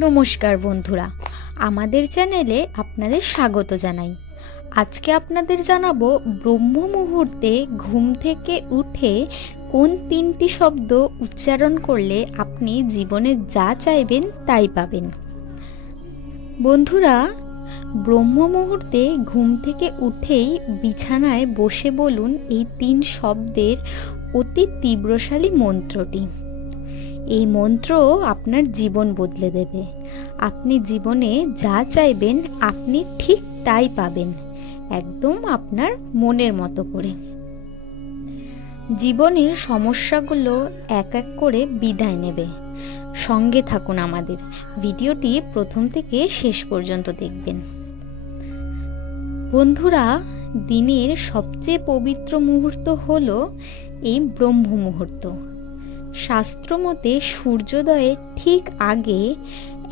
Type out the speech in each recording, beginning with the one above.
নমস্কার বন্ধুরা, আমাদের চ্যানেলে আপনাদের স্বাগত জানাই। আজকে আপনাদের জানাবো ব্রহ্ম মুহূর্তে ঘুম থেকে উঠে কোন তিনটি শব্দ উচ্চারণ করলে আপনি জীবনে যা চাইবেন তাই পাবেন। বন্ধুরা, ব্রহ্ম মুহূর্তে ঘুম থেকে উঠেই বিছানায় বসে বলুন এই 3 শব্দের অতি তীব্রশালী মন্ত্রটি। এই মন্ত্র আপনার জীবন বদলে দেবে। আপনি জীবনে যা চাইবেন আপনি ঠিক তাই পাবেন, একদম আপনার মনের মতো করে। জীবনের সমস্যাগুলো এক এক করে বিদায় নেবে। সঙ্গে থাকুন আমাদের, ভিডিওটি প্রথম থেকে শেষ পর্যন্ত দেখবেন। বন্ধুরা, দিনের সবচেয়ে পবিত্র মুহূর্ত হলো এই ব্রহ্ম মুহূর্ত। শাস্ত্রমতে সূর্যোদয়ের ঠিক আগে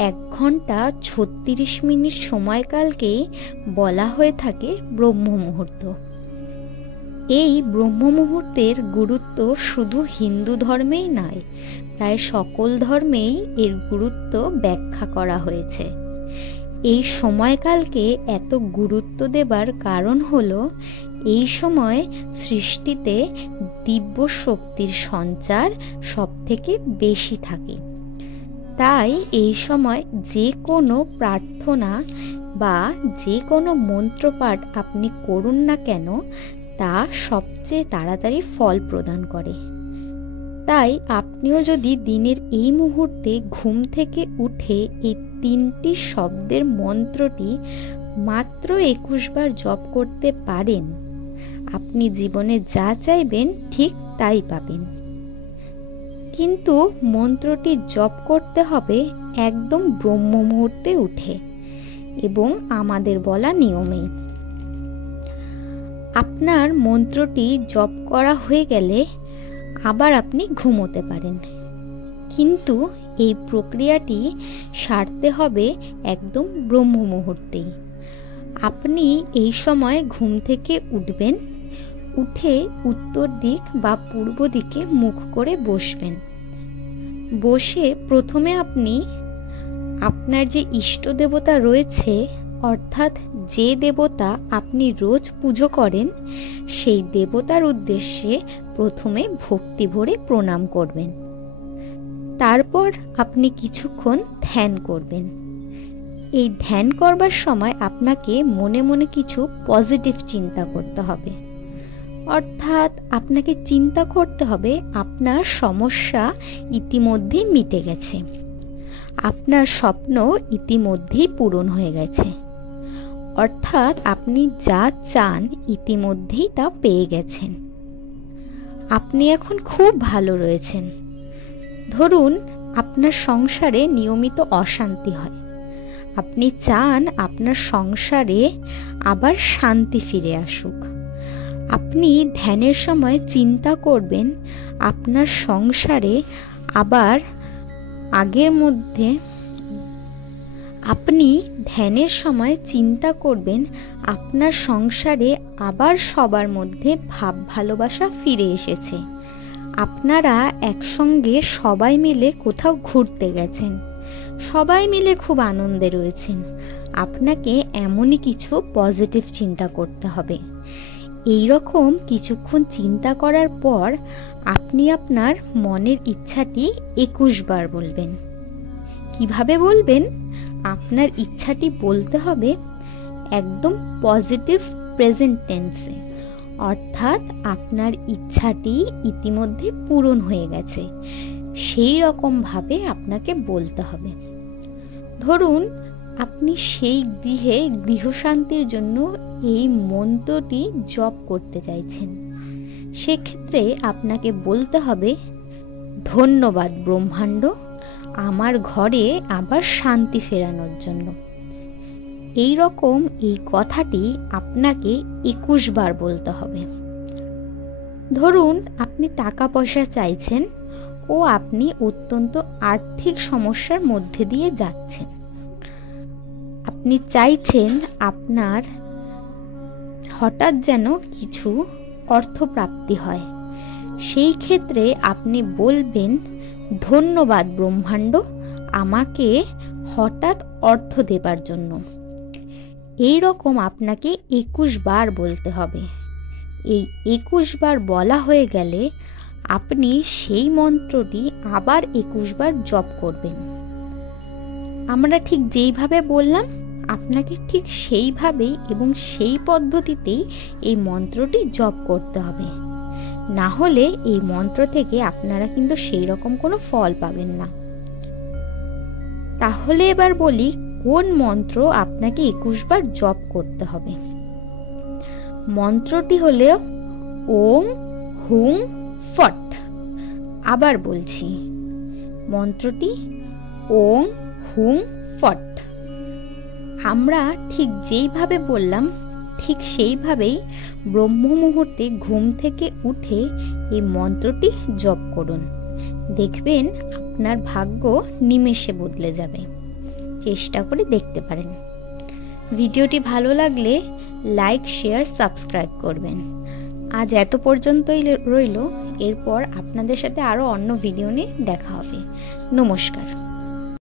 1 ঘন্টা 36 মিনিট সময়কালকে বলা হয়ে থাকে ব্রহ্ম মুহূর্ত। এই ব্রহ্ম মুহূর্তের গুরুত্ব শুধু হিন্দু ধর্মেই নয়, প্রায় সকল ধর্মেই এর গুরুত্ব ব্যাখ্যা করা হয়েছে। এই সময়কালকে এত গুরুত্ব দেবার কারণ হলো এই সময় সৃষ্টিতে দিব্য শক্তির সঞ্চার সবথেকে বেশি থাকে। তাই এই সময় যে কোনো প্রার্থনা বা যে কোনো মন্ত্রপাঠ আপনি করুন না কেন, তা সবচেয়ে তাড়াতাড়ি ফল প্রদান করে। তাই আপনিও যদি দিনের এই মুহূর্তে ঘুম থেকে উঠে এই 3টি শব্দের মন্ত্রটি মাত্র 21 বার জপ করতে পারেন, আপনি জীবনে যা চাইবেন ঠিক তাই পাবেন। কিন্তু মন্ত্রটি জপ করতে হবে একদম ব্রহ্ম মুহূর্তে উঠে এবং আমাদের বলা নিয়মেই। আপনার মন্ত্রটি জপ করা হয়ে গেলে আবার আপনি ঘুমোতে পারেন, কিন্তু এই প্রক্রিয়াটি সারতে হবে একদম ব্রহ্ম মুহূর্তেই। আপনি এই সময় ঘুম থেকে উঠবেন, উঠে উত্তর দিক বা পূর্ব দিকে মুখ করে বসবেন। বসে প্রথমে আপনি আপনার যে ইষ্ট দেবতা রয়েছে, অর্থাৎ যে দেবতা আপনি রোজ পুজো করেন, সেই দেবতার উদ্দেশ্যে প্রথমে ভক্তি ভরে প্রণাম করবেন। তারপর আপনি কিছুক্ষণ ধ্যান করবেন। এই ধ্যান করবার সময় আপনাকে মনে মনে কিছু পজিটিভ চিন্তা করতে হবে। অর্থাৎ আপনাকে চিন্তা করতে হবে আপনার সমস্যা ইতিমধ্যেই মিটে গেছে, আপনার স্বপ্ন ইতিমধ্যেই পূরণ হয়ে গেছে। অর্থাৎ আপনি যা চান ইতিমধ্যেই তা পেয়ে গেছেন। আপনি এখন খুব ভালো রয়েছেন। ধরুন আপনার সংসারে নিয়মিত অশান্তি হয়, আপনি চান আপনার সংসারে আবার শান্তি ফিরে আসুক। আপনি ধ্যানের সময় চিন্তা করবেন আপনার সংসারে আবার আগের মধ্যে আপনি ধ্যানের সময় চিন্তা করবেন আপনার সংসারে আবার সবার মধ্যে ভাব ভালোবাসা ফিরে এসেছে। আপনারা একসঙ্গে সবাই মিলে কোথাও ঘুরতে গেছেন, সবাই মিলে খুব আনন্দে রয়েছেন। আপনাকে এমনই কিছু পজিটিভ চিন্তা করতে হবে। এই রকম কিছুক্ষণ চিন্তা করার পর আপনি আপনার মনের ইচ্ছাটি 21 বার বলবেন। কিভাবে বলবেন? আপনার ইচ্ছাটি বলতে হবে একদম পজিটিভ প্রেজেন্ট টেন্সে, অর্থাৎ আপনার ইচ্ছাটি ইতিমধ্যে পূরণ হয়ে গেছে, সেই রকমভাবে আপনাকে বলতে হবে। ধরুন আপনি সেই গৃহে গৃহশান্তির জন্য এই মন্ত্রটি জপ করতে চাইছেন। সেক্ষেত্রে আপনাকে বলতে হবে, ধন্যবাদ ব্রহ্মাণ্ড আমার ঘরে আবার শান্তি ফেরানোর জন্য। এই রকম এই কথাটি আপনাকে 21 বার বলতে হবে। ধরুন আপনি টাকা পয়সা চাইছেন ও আপনি অত্যন্ত আর্থিক সমস্যার মধ্যে দিয়ে যাচ্ছেন। আপনি চাইছেন আপনার হঠাৎ যেন কিছু অর্থপ্রাপ্তি হয়। সেই ক্ষেত্রে আপনি বলবেন, ধন্যবাদ ব্রহ্মাণ্ড আমাকে হঠাৎ অর্থ দেবার জন্য। এই রকম আপনাকে 21 বার বলতে হবে। এই 21 বার বলা হয়ে গেলে আপনি সেই মন্ত্রটি আবার 21 বার জপ করবেন। আমরা ঠিক যেইভাবে বললাম আপনাকে ঠিক সেইভাবেই এবং সেই পদ্ধতিতেই এই মন্ত্রটি জপ করতে হবে। না হলে এই মন্ত্র থেকে আপনারা কিন্তু সেই রকম কোনো ফল পাবেন না। তাহলে এবার বলি কোন মন্ত্র আপনাকে 21 বার জপ করতে হবে। মন্ত্রটি হলো ওম হুম ফট। আবার বলছি, মন্ত্রটি ওম হুম ফট। আমরা ঠিক যেইভাবে বললাম ঠিক সেইভাবেই ব্রহ্ম মুহূর্তে ঘুম থেকে উঠে এই মন্ত্রটি জপ করুন। দেখবেন আপনার ভাগ্য নিমেষে বদলে যাবে। চেষ্টা করে দেখতে পারেন। ভিডিওটি ভালো লাগলে লাইক, শেয়ার, সাবস্ক্রাইব করবেন। আজ এত পর্যন্তই রইল। এরপর আপনাদের সাথে আরও অন্য ভিডিও নিয়ে দেখা হবে। নমস্কার।